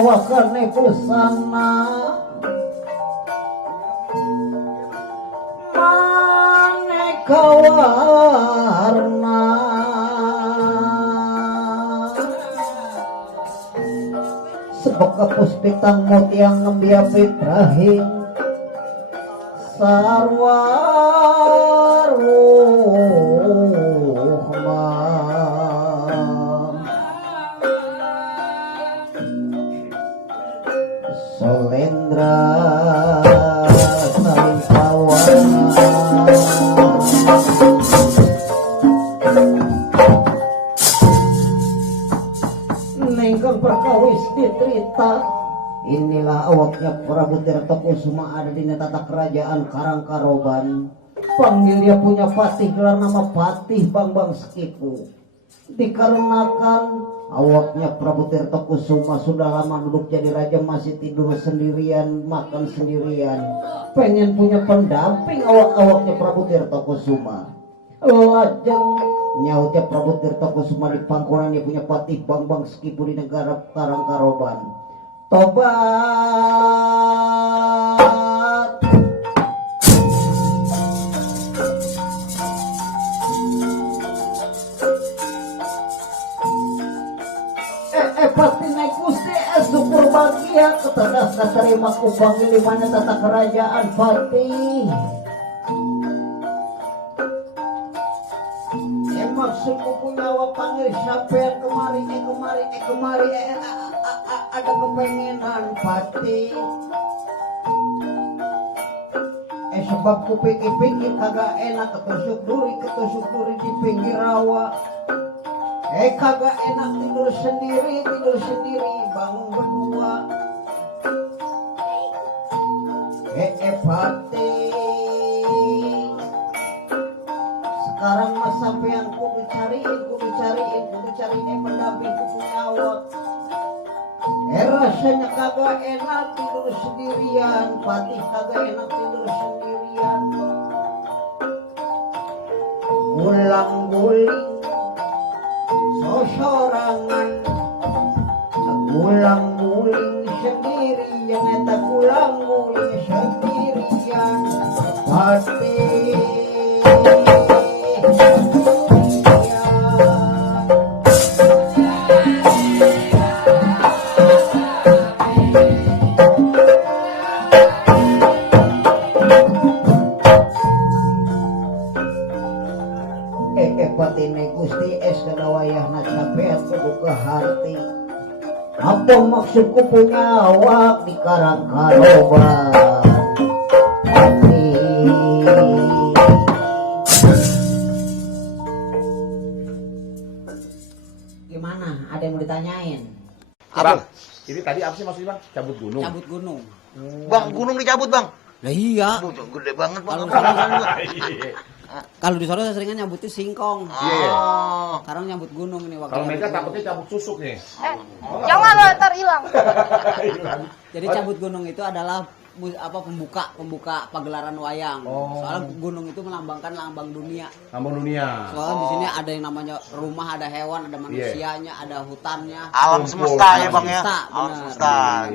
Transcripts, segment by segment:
wakan busana maneka warna semoga puspitang mutiang ngembiap Ibrahim sarwaruhman Solendra Sarimpawana nenggang perkawis ditrita. Inilah awaknya Prabu Tirta Kusuma ada di tata kerajaan Karangkaroban. Panggil dia punya patih gelar nama Patih Bambang Sekipu. Dikarenakan awaknya Prabu Tirta Kusuma sudah lama duduk jadi raja masih tidur sendirian, makan sendirian. Pengen punya pendamping awak-awaknya Prabu Tirta Kusuma. Lajeng nyautnya Prabu Tirta Kusuma di pangkuran dia punya Patih Bambang Sekipu di negara Karangkaroban. Tobat pasti naik Gusti syukur bahagia keterdas terima ku panggil dimana tata kerajaan Patih. Maksudku punya awak panggil siapa yang kemari ada kepengenan Patih. Sebab ku pikir-pikir kagak enak ketusuk duri di pinggir rawa. Kagak enak tidur sendiri bangun berdua. Patih. Sekarang mas sampean kudu cariin pendamping ku punya awak. Rasanya kagak enak tidur sendirian, Patih kagak enak tidur sendirian. Gulang-guling sosorangan, gulang-guling sendirian, eta gulang-guling sendirian, Patih. Patine Gusti es kada wayahna capean kudu ke harti. Apa maksudku punya awak di Karangkaroban? Gimana? Ada yang mau ditanyain? Bang, ini tadi apa sih maksudnya bang? Cabut gunung? Cabut gunung. Bang, gunung dicabut bang? Lah iya. Gede banget bang. Kalau di Solo seringan nyabutnya singkong. Iya. Sekarang nyabut gunung nih waktu. Kalau mereka takutnya cabut susuk nih. Jangan lo ntar hilang. Jadi cabut gunung itu adalah pembuka pagelaran wayang. Soalnya gunung itu melambangkan lambang dunia. Lambang dunia. Soalnya di sini ada yang namanya rumah, ada hewan, ada manusianya, ada hutannya. Alam semesta ya bang ya. Alam semesta.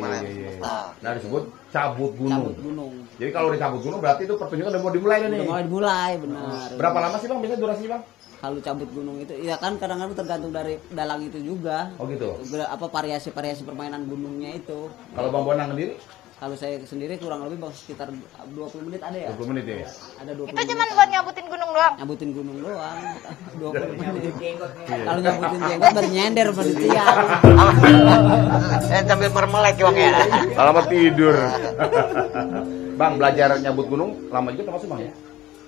Nah disebut cabut gunung. Cabut gunung. Jadi kalau di cabut gunung berarti itu pertunjukan udah mau dimulai nih. Udah mulai dimulai, benar. Berapa lama sih bang biasanya durasinya bang? Kalau cabut gunung itu ya kan kadang-kadang tergantung dari dalang itu juga. Oh gitu. Apa variasi permainan gunungnya itu. Kalau bang Bonang sendiri? Kalau saya sendiri kurang lebih sekitar 20 menit ada ya? 20 menit ya? Ada 20 Itu menit. cuma buat nyabutin gunung doang. Nyabutin gunung doang. 20 menit. Kalau nyabutin jenggot baru nyender pada tiang. Sambil mermelek bang ya. Lama tidur. Bang, belajar nyabut gunung lama juga termasuk bang ya?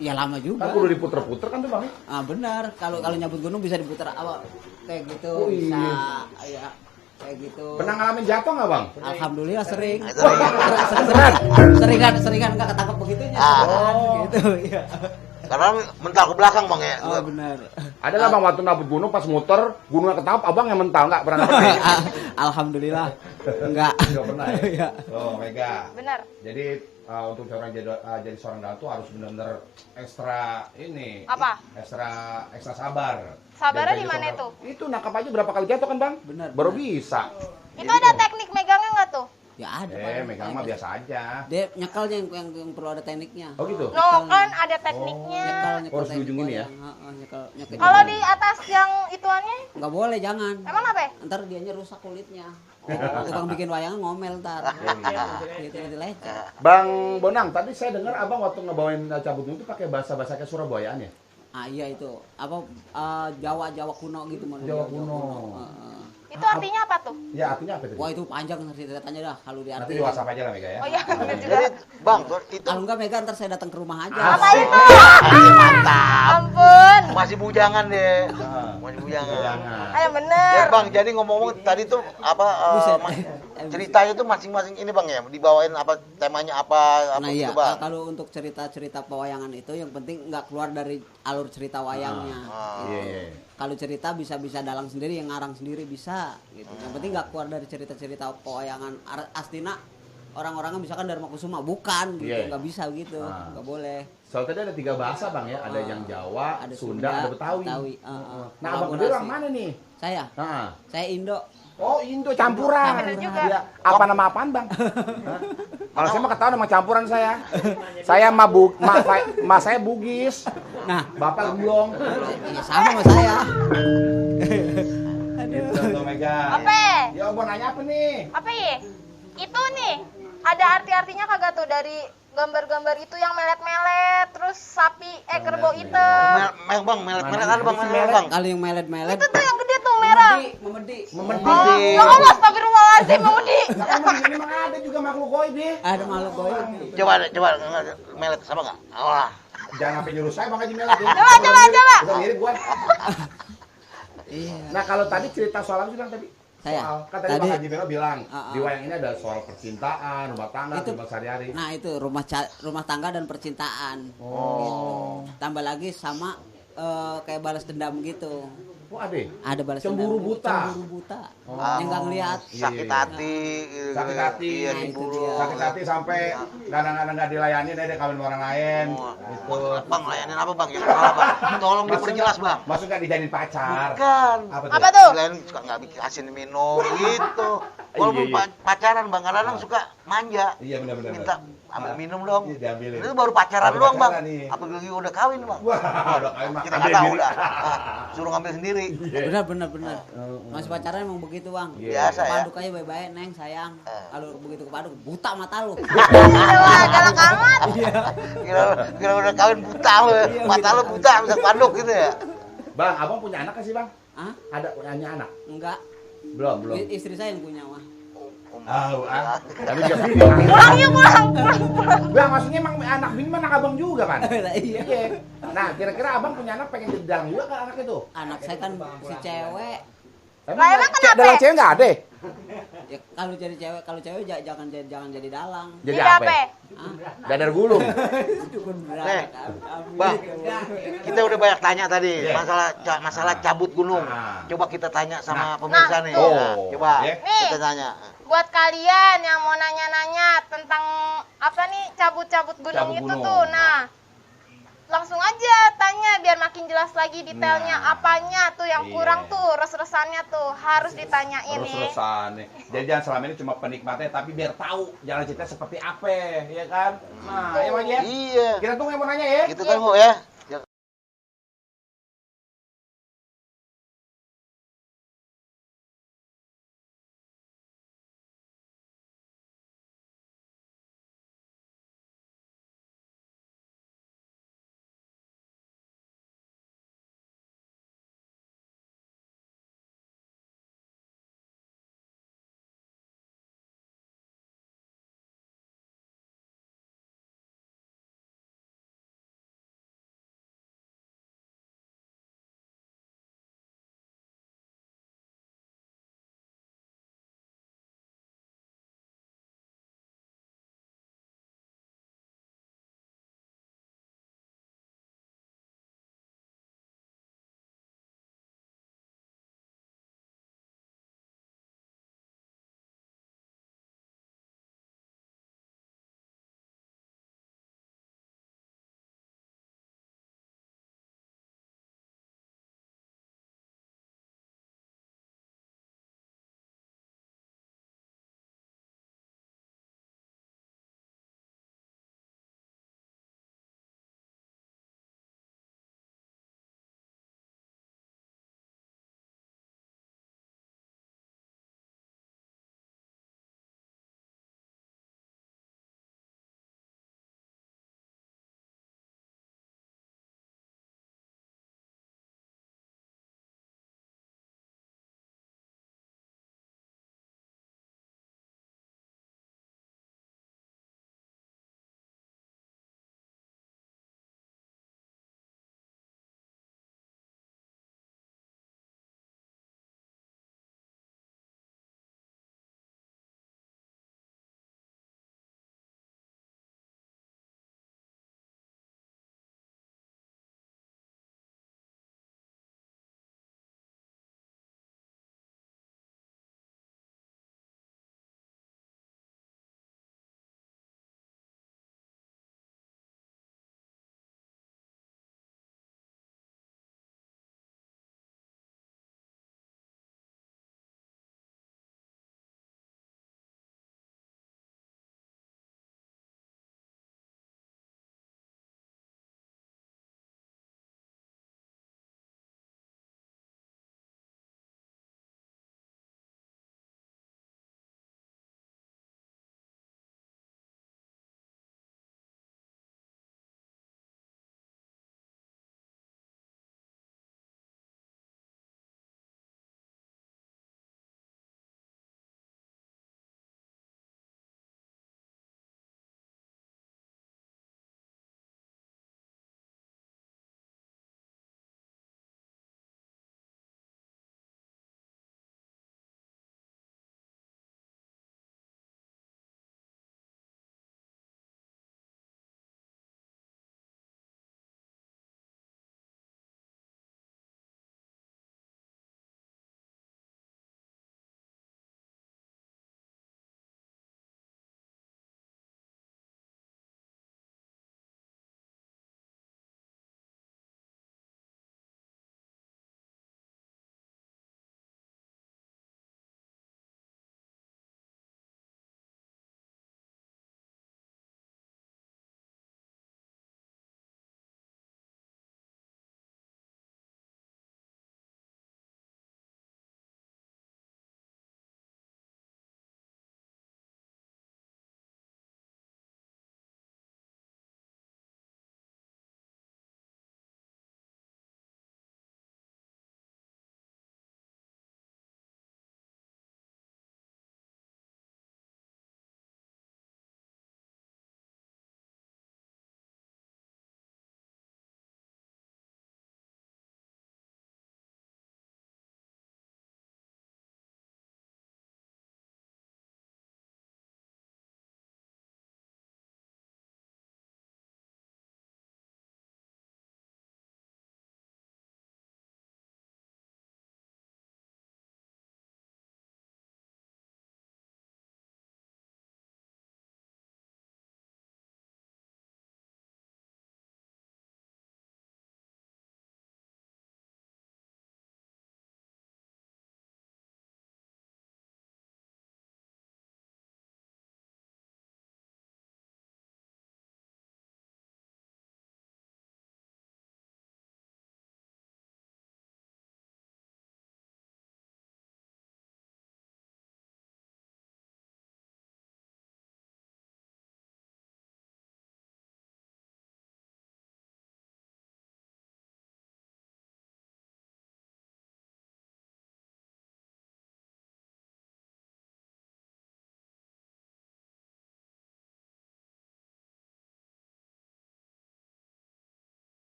Iya lama juga. Kan kudu diputer-puter kan tuh bang? Ah benar. Kalau nyabut gunung bisa diputar apa kayak gitu. Oh, iya. Bisa ya kayak gitu. Pernah ngalamin jatuh nggak bang? Alhamdulillah sering. Sering. Seringan nggak ketangkep begitunya. Gitu ya. Karena mental ke belakang bang ya. Oh benar. Ada nggak bang waktu nabut gunung pas muter gunungnya ketangkap abang yang mental nggak pernah dapet? Alhamdulillah enggak. Nggak pernah ya? Iya. Oh Mega. Benar. Jadi untuk seorang jadi seorang dato harus benar-benar ekstra ini. Apa? Ekstra sabar. Sabarnya Dan di mana jadi itu? Itu nangkap aja berapa kali jatuh kan bang? Benar. Baru bisa. Itu ada teknik megangnya Ya ada. Megang mah biasa aja. Dia nyekelnya yang perlu ada tekniknya. Oh gitu. No kan ada tekniknya. Nyekel harus di teknik ujung ini ya? wayang. Heeh, nyekel. Kalau di atas yang ituannya, Nggak boleh, jangan. emang apa ya? Ntar dianya rusak kulitnya. Tukang bikin wayang ngomel ntar. Gitu lecet. Bang Bonang, tadi saya dengar abang waktu ngebawain cabut gunung itu pakai bahasa kayak Surabayaan ya? Ah iya itu apa Jawa kuno gitu model Jawa kuno. Heeh. Itu artinya apa tuh? Ya artinya apa itu? Wah itu panjang ceritanya dah kalau Nanti diartiin. di WhatsApp aja lah Mega ya. Oh iya, bener juga. Jadi bang itu Kalau enggak Mega ntar saya datang ke rumah aja. Apa itu? mantap. Ampun. Masih bujangan deh. Nah, Masih bujangan. jangan. Ayo bener. Ya bang, jadi ngomong-ngomong tadi tuh apa Buset. ceritanya tuh masing-masing ini bang ya, dibawain apa temanya apa Nah iya, gitu bang. kalau untuk cerita-cerita pewayangan itu yang penting nggak keluar dari alur cerita wayangnya. Iya, iya. Kalau cerita bisa dalang sendiri, yang ngarang sendiri bisa gitu. Yang penting nggak keluar dari cerita-cerita pewayangan astina orang-orangnya misalkan Dharma Kusuma bukan gitu, Iya. nggak bisa gitu, Ah. nggak boleh. Soalnya tadi ada 3 bahasa bang ya, ada yang Jawa, Ada Sunda, ada Betawi. Nah abang gede Kolaborasi. orang mana nih? Saya Indo. Oh Indo campuran. Bener juga. Ya, apa nama apaan bang? Hah? Kalau saya mah ketahuan nama campuran saya. Saya mas saya Bugis, Nah, bapak Gemblong. ya sama sama saya. Gitu tuh Mega. Apa? Ya mau nanya apa nih? Apa ya? Itu nih, ada arti-artinya kagak tuh dari gambar-gambar itu yang melet-melet, terus sapi, kerbau hitam. Bang, melet ada bang, melet bang. Kalau yang melet-melet Itu tuh yang gede tuh merah. memedi. Oh, ya Allah, astagfirullahaladzim, Maudi. Nah, emang di sini mah ada juga makhluk goib deh. Ada makhluk goib. Coba melet sama nggak? Oh, Jangan sampai nyuruh saya bang Haji Melat ya. Coba. Udah mirip gua. Iya. Nah kalau tadi cerita soal apa sih bang tadi? Saya. Soal, kan tadi Bang Haji Melat bilang Ah. di wayang ini ada soal percintaan, rumah tangga, Itu- kehidupan sehari-hari. Nah itu rumah tangga dan percintaan. Oh. Gitu. Tambah lagi sama kayak balas dendam gitu. Oh ada. Ada balas Cemburu dendam. buta. Cemburu buta. Yang nggak ngelihat. sakit Iya. hati. gitu. Sakit hati, Iya, Nah, itu cemburu. dia. sakit hati sampai kadang-kadang nggak dilayani, dia kawin sama orang lain. Oh, Gitu. Bang, layanin apa bang? Yang salah bang. Tolong diperjelas bang. Maksud nggak dijadiin pacar? Bukan. Apa tuh? Lain suka nggak bikin asin minum gitu. Walaupun Iya, iya. pacaran bang, kadang suka manja. Iya benar-benar. Minta ambil minum dong. Iya, diambilin. Itu baru pacaran Baru doang bang. pacaran nih. Apalagi udah kawin bang. Wah, udah kawin mah Kita ambil nggak tahu diri. dah. Suruh ngambil sendiri. Benar. Masih pacaran emang begitu bang. Iya. Biasa ya. Paduk aja baik-baik neng sayang. Kalau begitu kepaduk buta mata lu. Wah, galak amat. Kira udah kawin buta lu. Mata lu buta bisa panduk gitu ya. Bang, abang punya anak nggak sih bang? Hah? Ada punya anak? Enggak. Belum. Istri saya yang punya mah. Tapi juga bini. Pulang yuk, pulang. Bang, maksudnya emang anak bini mah anak abang juga kan? Iya. Iya. Nah, kira-kira abang punya anak pengen jadi dalang juga kan anak itu? Anak saya kan si cewek. Lah, emang kenapa? dalang cewek nggak ada? Ya kalau cewek jangan jadi dalang. Jadi Jadi apa? apa? Hah? Dadar gulung. Dukun Eh, berat. Bang, kita udah banyak tanya tadi Iya. masalah cabut gunung. Ah. Coba kita tanya sama Nah. pemirsa nih. tuh. Ya, coba Iya. kita tanya. Buat kalian yang mau nanya-nanya tentang apa nih cabut-cabut gunung Cabut itu gunung. tuh, nah langsung aja tanya biar makin jelas lagi detailnya Nah. apanya tuh yang Iya. kurang tuh res-resannya tuh harus ditanyain nih. Terus-terusan nih. Jadi jangan selama ini cuma penikmatnya, tapi biar tahu jalan cerita seperti apa, ya kan? Nah, ya Bang ya. Iya. Kita tunggu yang mau nanya ya. Kita tunggu ya.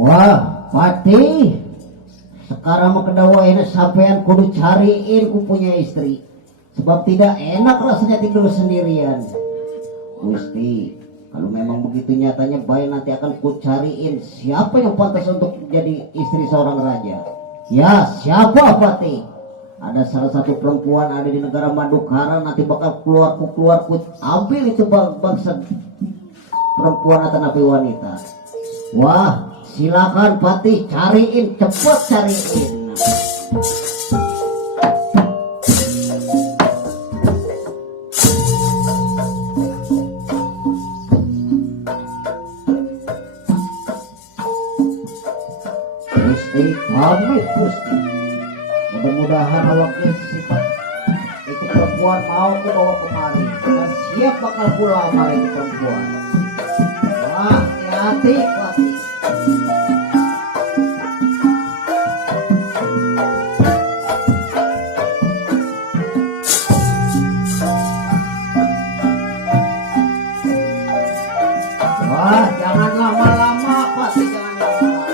Wah, Pati. Sekarang mah kedawain sampean kudu cariin ku punya istri. Sebab tidak enak rasanya tidur sendirian. Gusti, kalau memang begitu nyatanya baik nanti akan ku cariin siapa yang pantas untuk jadi istri seorang raja. Ya, siapa Pati? Ada salah satu perempuan ada di negara Madukara nanti bakal keluar ku ambil itu bangsa perempuan atau napi wanita. Wah, silakan Pati cariin, cepat cariin. Gusti, pamit Gusti. Mudah-mudahan awaknya sifat itu perempuan mau ku bawa kemari dan siap bakal pulang itu perempuan. Wah, hati-hati Pati. Wah, jangan lama-lama Pati, jangan lama-lama.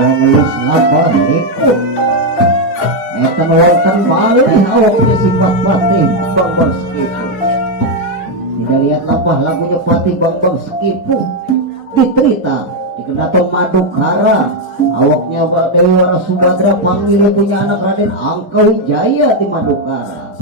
Wangulus lapar ikut. Eta melakukan balik awaknya sifat Pati Bang Sekipu. Tidak lihat lapah lagunya Pati Bang Sekipu. Diterita di Kedaton Madukara. Awaknya Dewi Wara Subadra panggil punya anak Raden Angkawijaya di Madukara.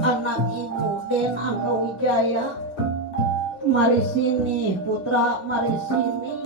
Anak ibu Den Angkawijaya, mari sini putra, mari sini.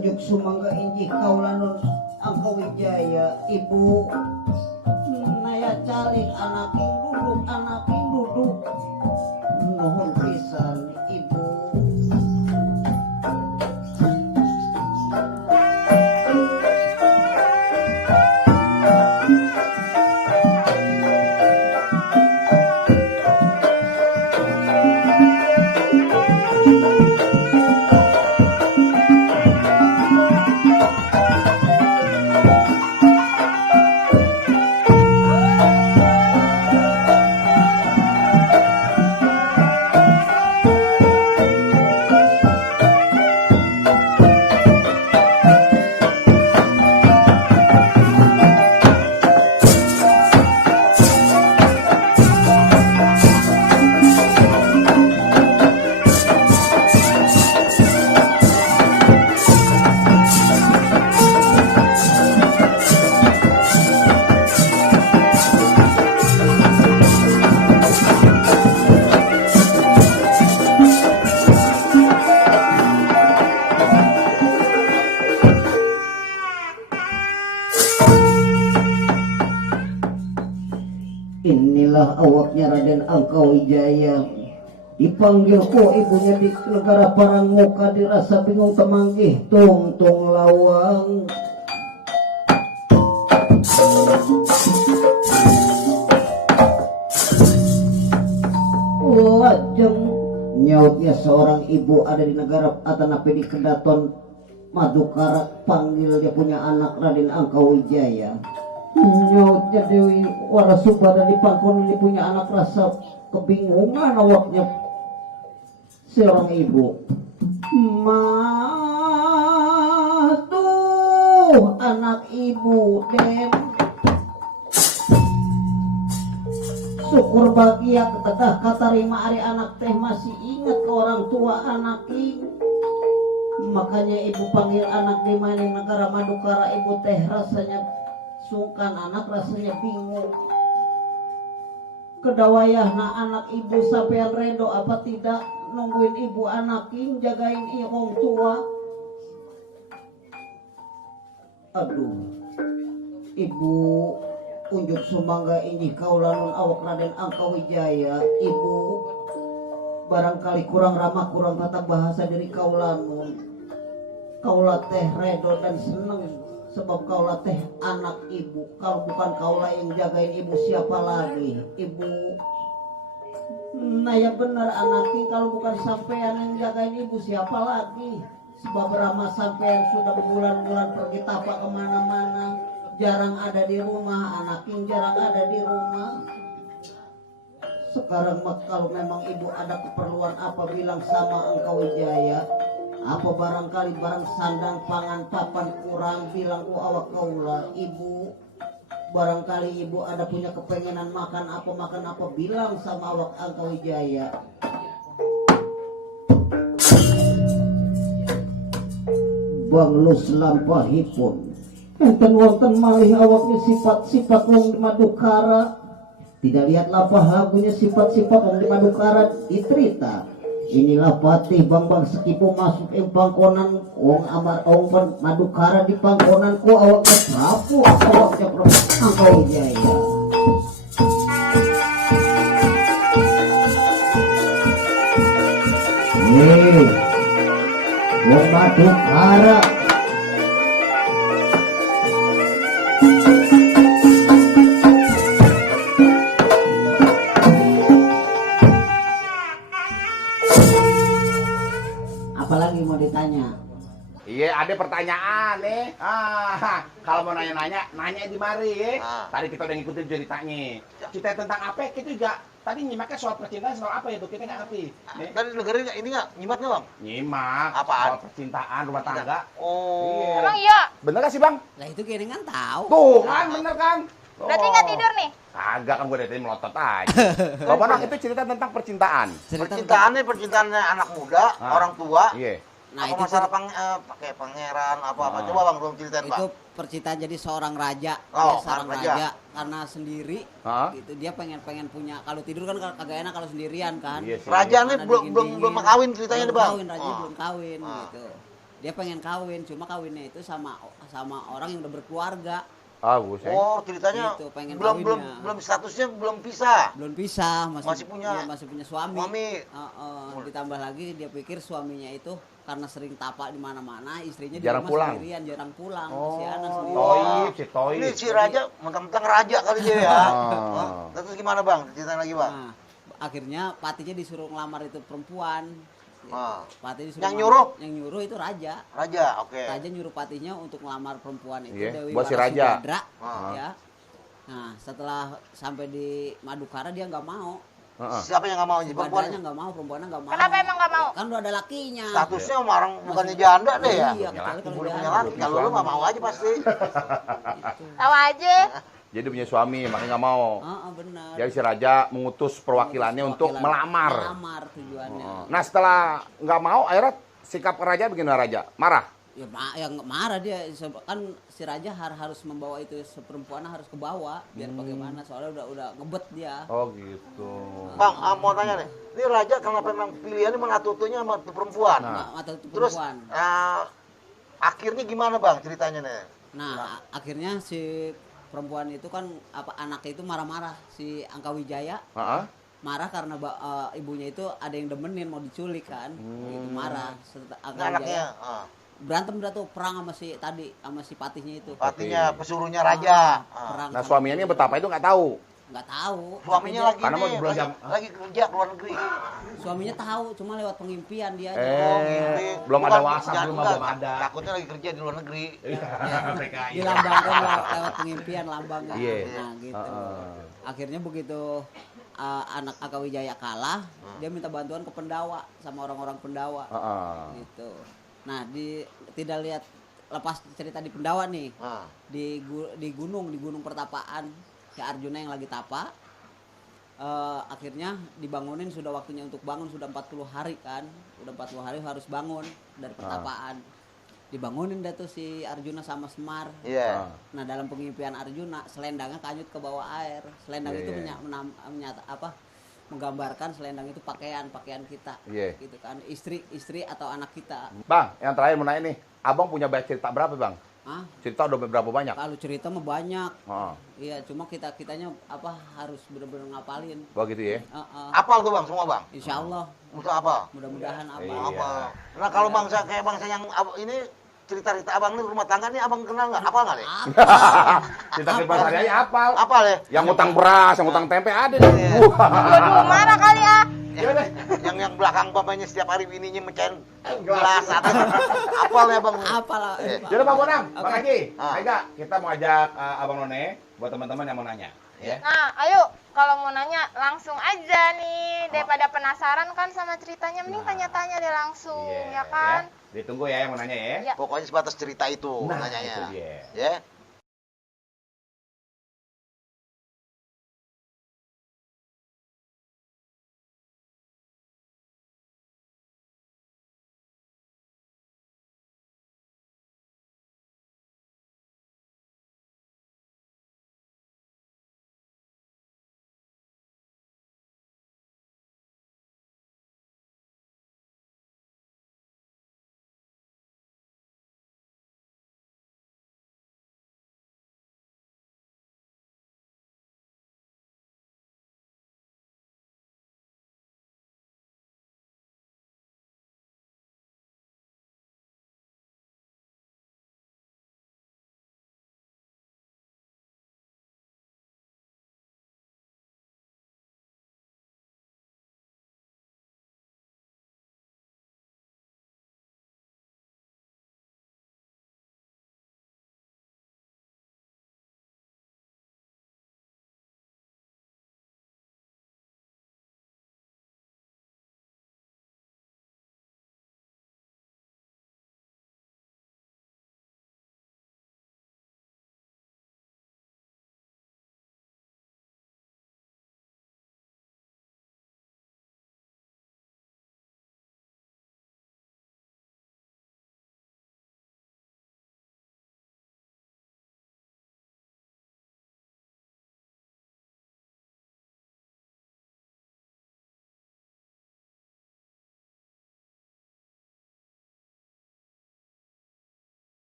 unjuk sumangga inji kaulanun Angka Wijaya ibu naya calik anaking duduk nuhun pisan ibu. Inilah awaknya Raden Angka Wijaya. Dipanggil ku ibunya di negara Parangmuka, dirasa bingung temanggih tung lawang. Lajeng nyautnya seorang ibu ada di negara Atanape di Kedaton Madukara, panggil dia punya anak Raden Angka Wijaya. Nyautnya Dewi Warasubada di Pangkon ini punya anak, rasa kebingungan awaknya seorang ibu. Tuh anak ibu Den, syukur bahagia ketegah katarima ari anak teh masih ingat ke orang tua anak ibu. Makanya ibu panggil anak di maning negara Madukara, ibu teh rasanya sungkan, anak rasanya bingung. Kedawayahna anak ibu sampean redo apa tidak nungguin ibu anakin jagain orang tua. Aduh, ibu unjuk sumangga ini kaulanun awak Raden Angka Wijaya. Ibu barangkali kurang ramah, kurang tata bahasa dari kaulanun. Kaula teh redo dan seneng sebab kaulah teh anak ibu. Kalau bukan kaulah yang jagain ibu, siapa lagi? Ibu, nah ya bener anaknya, kalau bukan sampean yang jagain ibu, siapa lagi? Sebab Rama sampean sudah berbulan-bulan pergi tapak kemana-mana, jarang ada di rumah, anaknya jarang ada di rumah. Sekarang kalau memang ibu ada keperluan apa, bilang sama Angka Wijaya. Apa barangkali barang sandang pangan papan kurang, bilang ku awak kaula. Ibu barangkali ibu ada punya kepengenan makan apa, bilang sama awak Angka Wijaya. Banglus lampahipun enten wonten malih awaknya sifat-sifat wong di Madukara. Tidak lihat lampah lagunya sifat-sifat wong di Madukara diterita. Inilah patih Bambang Sekipu masuk ing pangkonan wong amar wong Madukara di pangkonan ku awaknya Prabu Angka Wijaya. Wong Madukara apalagi mau ditanya? Iya, ada pertanyaan nih. Kalau mau nanya-nanya, nanya di mari ya. Tadi kita udah ngikutin ceritanya. Cerita tentang apa? Kita juga tadi nyimaknya soal percintaan, soal apa ya tuh? Kita nggak ngerti. Tadi dengerin ini nggak? Nyimak nggak bang? Nyimak. Apaan? Soal percintaan, rumah tangga. Oh. Emang iya? Bener gak sih bang? Lah itu kiringan tahu. Tuh kan, bener kan? Berarti nggak tidur nih? Kagak, kan gue dari tadi melotot aja. Kalau Bang, itu cerita tentang percintaan. Percintaannya anak muda, orang tua. Iya. Nah, apa itu masalah pakai pangeran apa-apa. Coba bang, belum ceritain itu bang. percintaan jadi seorang raja. Oh, Dia seorang raja. raja karena sendiri. Hah? Gitu, dia pengen punya, kalau tidur kan kagak enak kalau sendirian kan. Iya sih. Raja ini Karena belum dingin-dingin. kawin ceritanya Belum nih bang. kawin, raja belum kawin gitu. Dia pengen kawin, cuma kawinnya itu sama orang yang udah berkeluarga. Ah, buset. Oh, ceritanya Gitu, pengen belum kawinnya. belum statusnya belum pisah. Belum pisah, Masih punya- masih punya suami. Suami. Ditambah lagi dia pikir suaminya itu karena sering tapak di mana-mana, istrinya di Jarang rumah pulang. sendirian, jarang pulang, Oh, si Ana sendirian. Toib, si Toib. Ini si Raja mentang-mentang raja kali dia ya. Ah. Hah? Terus gimana Bang? Ceritain lagi Bang. Nah, akhirnya Patinya disuruh ngelamar itu perempuan. Ah. Pati disuruh Yang ngelamar- nyuruh? Yang nyuruh itu Raja. Raja, oke. Raja nyuruh Patinya untuk ngelamar perempuan itu Iya, Dewi buat si Waras Raja. Subadra, Ah. ya. Nah, setelah sampai di Madukara dia nggak mau. Heeh. Siapa yang nggak mau jadi Subadranya perempuan? nggak mau, perempuannya nggak mau. Kenapa emang nggak mau? Kan udah ada lakinya. Statusnya orang bukannya janda deh ya. Iya, kecuali kalau Udah dia punya ada. laki. Kalau lu nggak mau aja pasti. Gitu. Tahu aja. Jadi punya suami, makanya nggak mau. Benar. Jadi si Raja mengutus perwakilannya untuk melamar. Melamar tujuannya. Nah, setelah nggak mau, akhirnya sikap Raja begini Raja, marah. Ya, yang marah dia kan si Raja harus membawa itu seperempuan harus ke bawah biar bagaimana soalnya udah ngebet dia. Oh gitu. Bang, mau tanya nih. Ini Raja kenapa memang pilihannya menatutunya sama tuh perempuan? Atau itu Terus perempuan. akhirnya gimana Bang ceritanya nih? Nah, akhirnya si perempuan itu kan anaknya itu marah-marah si Angka Wijaya. Heeh. Marah karena ibunya itu ada yang demenin mau diculik kan. Gitu marah. Angka Ini anaknya, Wijaya berantem dah tuh perang sama si Patihnya itu. patinya pesuruhnya Raja. Perang Nah, sama suaminya ini dia. betapa itu nggak tahu. Nggak tahu. Suaminya Tapi lagi Karena mau nih, belanja- lagi kerja ke luar negeri. suaminya tahu cuma lewat pengimpian dia aja. Jadi, belum ada bukan- WhatsApp, jangan- belum enggak, ada. Takutnya lagi kerja di luar negeri. Dilambangkan lewat pengimpian lambangkan. Iya. Nah gitu. Akhirnya begitu anak Aka Wijaya kalah, dia minta bantuan ke Pendawa sama orang-orang Pendawa. Heeh. Gitu. Nah tidak lihat lepas cerita di Pendawa nih, Nah, di gunung pertapaan si Arjuna yang lagi tapa. Akhirnya dibangunin, sudah waktunya untuk bangun, sudah 40 hari kan, udah 40 hari harus bangun dari pertapaan. Dibangunin dah tuh si Arjuna sama Semar. iya. Nah dalam pengimpian Arjuna selendangnya kanyut ke bawah air. Selendang Iya, itu iya. menggambarkan selendang itu pakaian kita, Iya. gitu kan, istri atau anak kita. Bang, yang terakhir mau nanya nih, Abang punya banyak cerita berapa, Bang? Ah, Cerita udah berapa banyak? kalau cerita mah banyak. Heeh. Iya, cuma kitanya harus bener-bener ngapalin. Oh gitu ya. Apal tuh Bang, semua Bang? Insya Allah, Untuk apa? mudah-mudahan apa. Iya. Apa? Nah kalau bangsa kayak bangsa yang ini cerita-cerita abang ini rumah tangga nih abang kenal nggak? Apal nggak nih? Cerita kehidupan sehari-hari apal. Apal ya? Yang utang beras, yang utang tempe ada nih. Iya. Waduh, marah kali ah. Yang belakang bapaknya setiap hari bininya mecahin gelas atau apal ya bang? Apalah. Jadi Bang Bonang, Bang Oke. Haji, Ah. Ega, kita mau ajak Abang None buat teman-teman yang mau nanya. Ya. Nah, ayo kalau mau nanya langsung aja nih, daripada penasaran kan sama ceritanya, mending tanya-tanya deh langsung, Iya, ya kan? Ditunggu ya yang mau nanya ya. Ya. Pokoknya sebatas cerita itu Nah, nanyanya. itu dia. Ya.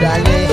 Dale